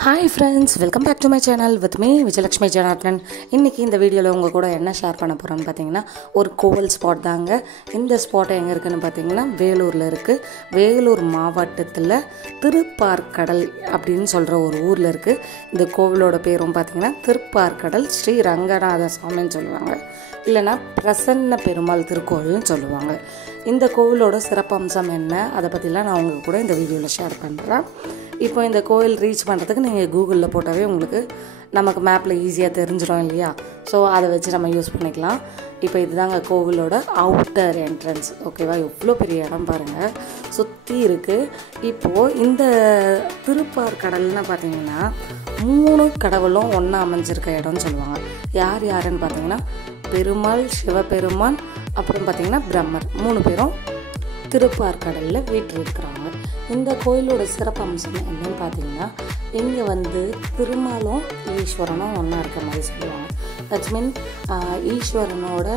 Hi friends, welcome back to my channel with me Vijayalakshmi Janarthanan. இன்றைக்கி இந்த வீடியோவில் உங்கள் கூட என்ன ஷேர் பண்ண போகிறோன்னு பார்த்தீங்கன்னா, ஒரு கோவில் ஸ்பாட் தாங்க. இந்த ஸ்பாட் எங்கே இருக்குதுன்னு பார்த்தீங்கன்னா வேலூரில் இருக்குது. வேலூர் மாவட்டத்தில் திருப்பார்கடல் அப்படின்னு சொல்கிற ஒரு ஊரில் இருக்குது. இந்த கோவிலோட பேரும் பார்த்தீங்கன்னா திருப்பார்கடல் ஸ்ரீ ரங்கநாத சாமின்னு சொல்லுவாங்க, இல்லைனா பிரசன்ன பெருமாள் திருக்கோவில்னு சொல்லுவாங்க. இந்த கோவிலோட சிறப்பம்சம் என்ன, அதை பற்றிலாம் நான் உங்கள் கூட இந்த வீடியோவில் ஷேர் பண்ணுறேன். இப்போ இந்த கோவில் ரீச் பண்ணுறதுக்கு நீங்கள் கூகுளில் போட்டாவே உங்களுக்கு நமக்கு மேப்பில் ஈஸியாக தெரிஞ்சிடும் இல்லையா? ஸோ அதை வச்சு நம்ம யூஸ் பண்ணிக்கலாம். இப்போ இதுதாங்க கோவிலோட அவுட்டர் என்ட்ரன்ஸ். ஓகேவா? எவ்வளோ பெரிய இடம் பாருங்கள், சுற்றி இருக்குது. இப்போது இந்த திருப்பார்கடல்னு பார்த்தீங்கன்னா 3 கடவுளும் ஒன்றா அமைஞ்சிருக்க இடம்னு சொல்லுவாங்க. யார் யாருன்னு பார்த்தீங்கன்னா பெருமாள், சிவபெருமான், அப்புறம் பார்த்தீங்கன்னா பிரம்மர், 3 பேரும் திருப்பார்கடலில் வீற்றிருக்கிறாங்க. இந்த கோயிலோட சிறப்பு அம்சம் என்னன்னு பார்த்தீங்கன்னா, இங்கே திருமாலும் ஈஸ்வரனும் ஒன்றா இருக்க மாதிரி சொல்லுவாங்க. தட்ஸ் மீன் ஈஸ்வரனோட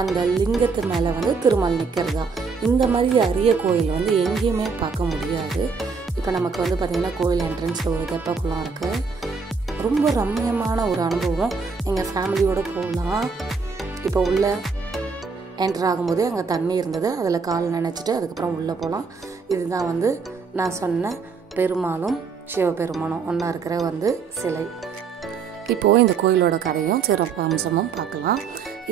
அந்த லிங்கத்து மேலே திருமால் நிற்கிறதா. இந்த மாதிரி அரிய கோயில் எங்கேயுமே பார்க்க முடியாது. இப்போ நமக்கு பார்த்திங்கன்னா கோயில் என்ட்ரன்ஸில் ஒரு தெப்பக்குளம் இருக்குது. ரொம்ப ரம்மியமான ஒரு அனுபவம். எங்கள் ஃபேமிலியோடு போகலாம். இப்போ உள்ள என்டர் ஆகும்போது அங்கே தண்ணி இருந்தது, அதில் கால் நினச்சிட்டு அதுக்கப்புறம் உள்ளே போகலாம். இதுதான் நான் சொன்ன பெருமாளும் சிவபெருமானும் ஒன்றா இருக்கிற சிலை. இப்போது இந்த கோயிலோட கதையும் சிறப்பு அம்சமும் பார்க்கலாம்.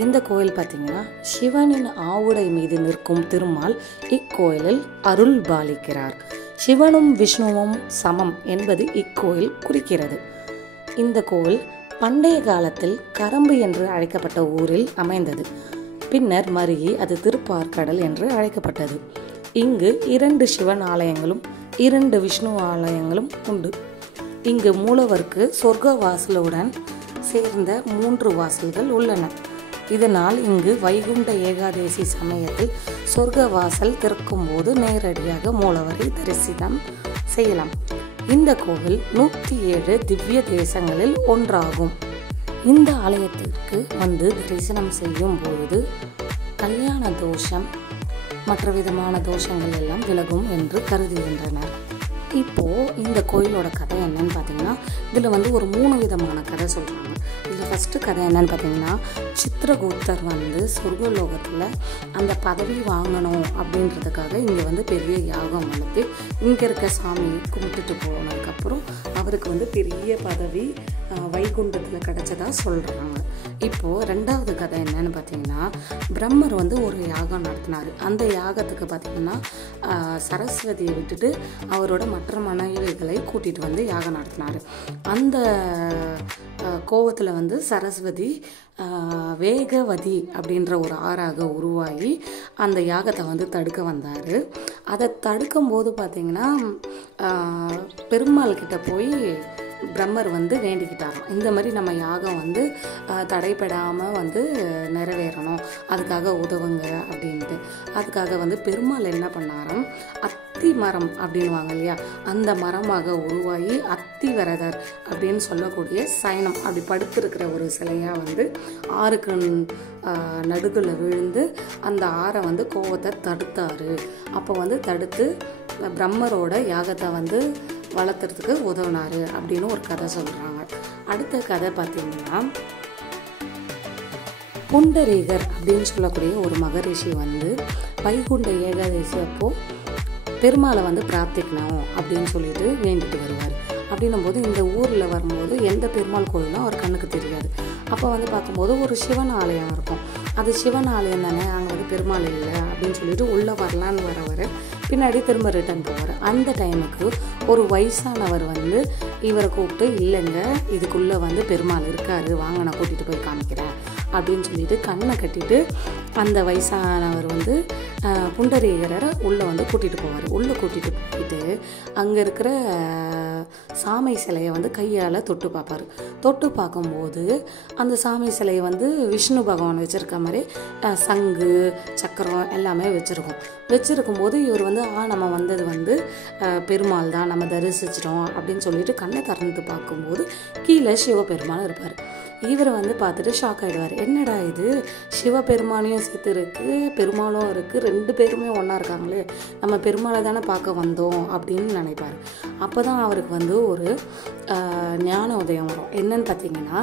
இந்த கோயில் பார்த்திங்கன்னா சிவனின் ஆவுடை மீது நிற்கும் திருமால் இக்கோயிலில் அருள் பாலிக்கிறார். சிவனும் விஷ்ணுவும் சமம் என்பது இக்கோயில் குறிக்கிறது. இந்த கோயில் பண்டைய காலத்தில் கரம்பு என்று அழைக்கப்பட்ட ஊரில் அமைந்தது. பின்னர் மருகி அது திருப்பார்கடல் என்று அழைக்கப்பட்டது. இங்கு 2 சிவன் ஆலயங்களும் 2 விஷ்ணு ஆலயங்களும் உண்டு. இங்கு மூலவருக்கு சொர்க்க வாசலுடன் சேர்ந்த 3 வாசல்கள் உள்ளன. இதனால் இங்கு வைகுண்ட ஏகாதேசி சமயத்தில் சொர்க்க வாசல் திறக்கும் போது நேரடியாக மூலவரை தரிசனம் செய்யலாம். இந்த கோவில் 107 திவ்ய தேசங்களில் ஒன்றாகும். இந்த ஆலயத்திற்கு தரிசனம் செய்யும் பொழுது கல்யாண தோஷம் மற்ற விதமான தோஷங்கள் எல்லாம் விலகும் என்று கருதுகின்றனர். இப்போது இந்த கோயிலோட கதை என்னன்னு பார்த்தீங்கன்னா, இதில் ஒரு 3 விதமான கதை சொல்கிறாங்க. இதில் ஃபஸ்ட்டு கதை என்னன்னு பார்த்தீங்கன்னா, சித்திரகூப்தர் சொர்க்கலோகத்தில் அந்த பதவி வாங்கணும் அப்படின்றதுக்காக இங்கே பெரிய யாகம் வளர்த்து இங்கே இருக்க சாமியை கும்பிட்டுட்டு போனதுக்கப்புறம் அவருக்கு பெரிய பதவி வைகுண்டத்தில் கிடச்சதா சொல்கிறாங்க. இப்போது 2வது கதை என்னன்னு பார்த்தீங்கன்னா, பிரம்மர் ஒரு யாகம் நடத்தினார். அந்த யாகத்துக்கு பார்த்திங்கன்னா சரஸ்வதியை விட்டுட்டு அவரோட மற்ற மனைவிகளை கூட்டிகிட்டு யாகம் நடத்தினார். அந்த கோவத்தில் சரஸ்வதி வேகவதி அப்படின்ற ஒரு ஆறாக உருவாகி அந்த யாகத்தை தடுக்க வந்தார். அதை தடுக்கும்போது பார்த்திங்கன்னா பெருமாள் கிட்ட போய் பிரம்மர் வேண்டிக்கிட்டாராம். இந்த மாதிரி நம்ம யாகம் தடைப்படாமல் நிறைவேறணும், அதுக்காக உதவுங்க அப்படின்ட்டு. அதுக்காக பெருமாள் என்ன பண்ணாராம், அத்தி மரம் அப்படின்வாங்க இல்லையா, அந்த மரமாக உருவாகி அத்திவரதர் அப்படின்னு சொல்லக்கூடிய சயனம் அப்படி படுத்திருக்கிற ஒரு சிலையாக ஆறுக்கு நடுவில் விழுந்து அந்த ஆறை கோவத்தை தடுத்தார். அப்போ தடுத்து பிரம்மரோட யாகத்தை வளர்த்துறதுக்கு உதவினார் அப்படின்னு ஒரு கதை சொல்கிறாங்க. அடுத்த கதை பார்த்திங்கன்னா, புண்டரீகர் அப்படின்னு சொல்லக்கூடிய ஒரு மகரிஷி வைகுண்ட ஏகாதசி அப்போது பெருமாளை பிரார்த்திக்கணும் அப்படின்னு சொல்லிட்டு வேண்டிட்டு வருவார். அப்படின்னும் போது இந்த ஊரில் வரும்போது எந்த பெருமாள் கோயிலும் அவர் கண்ணுக்கு தெரியாது. அப்போ பார்க்கும்போது ஒரு சிவன் ஆலயம் இருக்கும். அது சிவன் ஆலயம் தானே, அங்கே பெருமாள் இல்லை அப்படின்னு சொல்லிட்டு உள்ளே வரலான்னு வர பின்னாடி திரும்ப ரிட்டர்ன் போவார். அந்த டைமுக்கு ஒரு வயசானவர் இவரை கூப்பிட்டு, இல்லைங்க இதுக்குள்ளே பெருமாள் இருக்காரு, வாங்க நான் கூட்டிகிட்டு போய் காமிக்கிறேன் அப்படின்னு சொல்லிட்டு கண்ணை கட்டிட்டு அந்த வயசானவர் புண்டரீகரை உள்ளே கூட்டிகிட்டு போவார். உள்ளே கூட்டிகிட்டு போயிட்டு அங்கே இருக்கிற சாமி சிலையை கையால் தொட்டு பார்ப்பார். தொட்டு பார்க்கும்போது அந்த சாமி சிலையை விஷ்ணு பகவான் வச்சுருக்க மாதிரி சங்கு சக்கரம் எல்லாமே வச்சுருக்கும் போது இவர் நம்ம வந்தது பெருமாள் தான், நம்ம தரிசிச்சிட்டோம் அப்படின்னு சொல்லிட்டு கண்ணை திறந்து பார்க்கும்போது கீழே சிவபெருமாள் இருப்பார். இவர் பார்த்துட்டு ஷாக் ஆகிடுவார். என்னடா இது, சிவபெருமானையும் சேர்த்து இருக்குது, பெருமாளும் இருக்குது, 2 பேருமே ஒன்றா இருக்காங்களே, நம்ம பெருமாளை தானே பார்க்க வந்தோம் அப்படின்னு நினைப்பார். அப்போ தான் அவருக்கு வந்து ஒரு ஞான உதயம் வரும். என்னன்னு பார்த்தீங்கன்னா,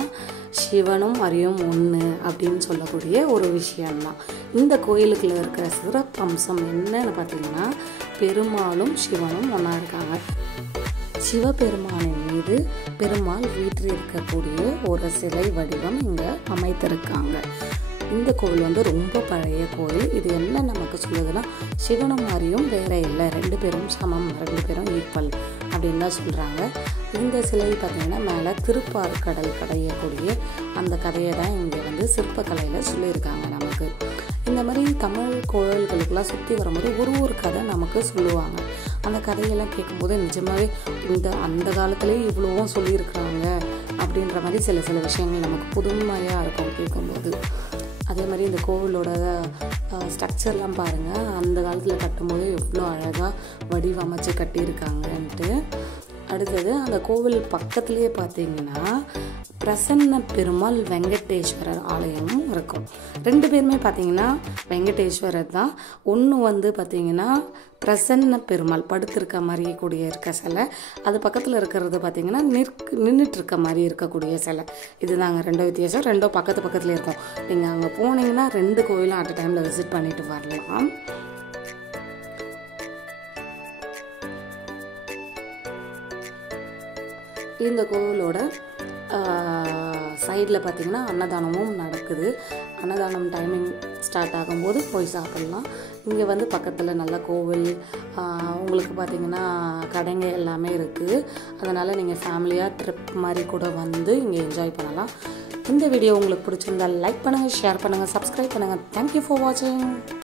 சிவனும் ஹரியும் ஒன்று அப்படின்னு சொல்லக்கூடிய ஒரு விஷயம்தான். இந்த கோயிலுக்குள்ள இருக்கிற சிறப்பம்சம் என்னன்னு பார்த்தீங்கன்னா, பெருமாளும் சிவனும் ஒன்றா இருக்காங்க. சிவபெருமானின் மீது பெருமாள் வீற்றில் இருக்கக்கூடிய ஒரு சிலை வடிவம் இங்கே அமைத்திருக்காங்க. இந்த கோவில் வந்து ரொம்ப பழைய கோவில். இது என்ன நமக்கு சொல்லுதுன்னா, சிவனும் ஹரியும் வேற இல்லை, 2 பேரும் சமம், 2 பேரும் ஈக்குவல் அப்படின்னு தான் சொல்கிறாங்க. இந்த சிலை பார்த்திங்கன்னா மேலே திருப்பாற்கடல் கடையக்கூடிய அந்த கதையை தான் இங்கே வந்து சிற்பக்கலையில் சொல்லியிருக்காங்க நமக்கு. இந்த மாதிரி தமிழ் கோயில்களுக்கெல்லாம் சுற்றி வரும்போது ஒரு கதை நமக்கு சொல்லுவாங்க. அந்த கதையெல்லாம் கேட்கும்போது நிஜமாகவே அந்த காலத்துலேயே இவ்வளோவும் சொல்லியிருக்கிறாங்க அப்படின்ற மாதிரி சில விஷயங்கள் நமக்கு புதுமையாக இருக்கும் கேட்கும்போது. அதே மாதிரி இந்த கோவிலோட ஸ்ட்ரக்சர்லாம் பாருங்கள், அந்த காலத்தில் கட்டும்போது எவ்வளோ அழகாக வடிவமைச்சு கட்டியிருக்காங்கன்ட்டு. அடுத்தது அந்த கோவில் பக்கத்துலேயே பார்த்தீங்கன்னா பிரசன்ன பெருமாள் வெங்கடேஸ்வரர் ஆலயமும் இருக்கும். 2 பேருமே பார்த்தீங்கன்னா வெங்கடேஸ்வரர் தான். ஒன்று வந்து பார்த்தீங்கன்னா பிரசன்ன பெருமாள் படுத்திருக்க மாதிரி கூடிய இருக்க சிலை, அது பக்கத்தில் இருக்கிறது பார்த்தீங்கன்னா நின்றுட்டு இருக்க மாதிரி இருக்கக்கூடிய சிலை. இதுதாங்க 2 வித்தியாசம். 2 பக்கத்துலேயே இருக்கும். நீங்கள் அங்கே போனீங்கன்னா 2 கோயிலும் அட் அ டைமில் விசிட் பண்ணிட்டு வரலாம். இந்த கோவிலோட சைடில் பார்த்திங்கன்னா அன்னதானமும் நடக்குது. அன்னதானம் டைமிங் ஸ்டார்ட் ஆகும்போது போய் சாப்பிட்லாம். இங்கே வந்து பக்கத்தில் நல்ல கோவில், உங்களுக்கு பார்த்திங்கன்னா கடைங்க எல்லாமே இருக்குது. அதனால் நீங்கள் ஃபேமிலியாக ட்ரிப் மாதிரி கூட வந்து இங்கே என்ஜாய் பண்ணலாம். இந்த வீடியோ உங்களுக்கு பிடிச்சிருந்தால் லைக் பண்ணுங்கள், ஷேர் பண்ணுங்கள், சப்ஸ்கிரைப் பண்ணுங்கள். தேங்க்யூ ஃபார் வாட்சிங்.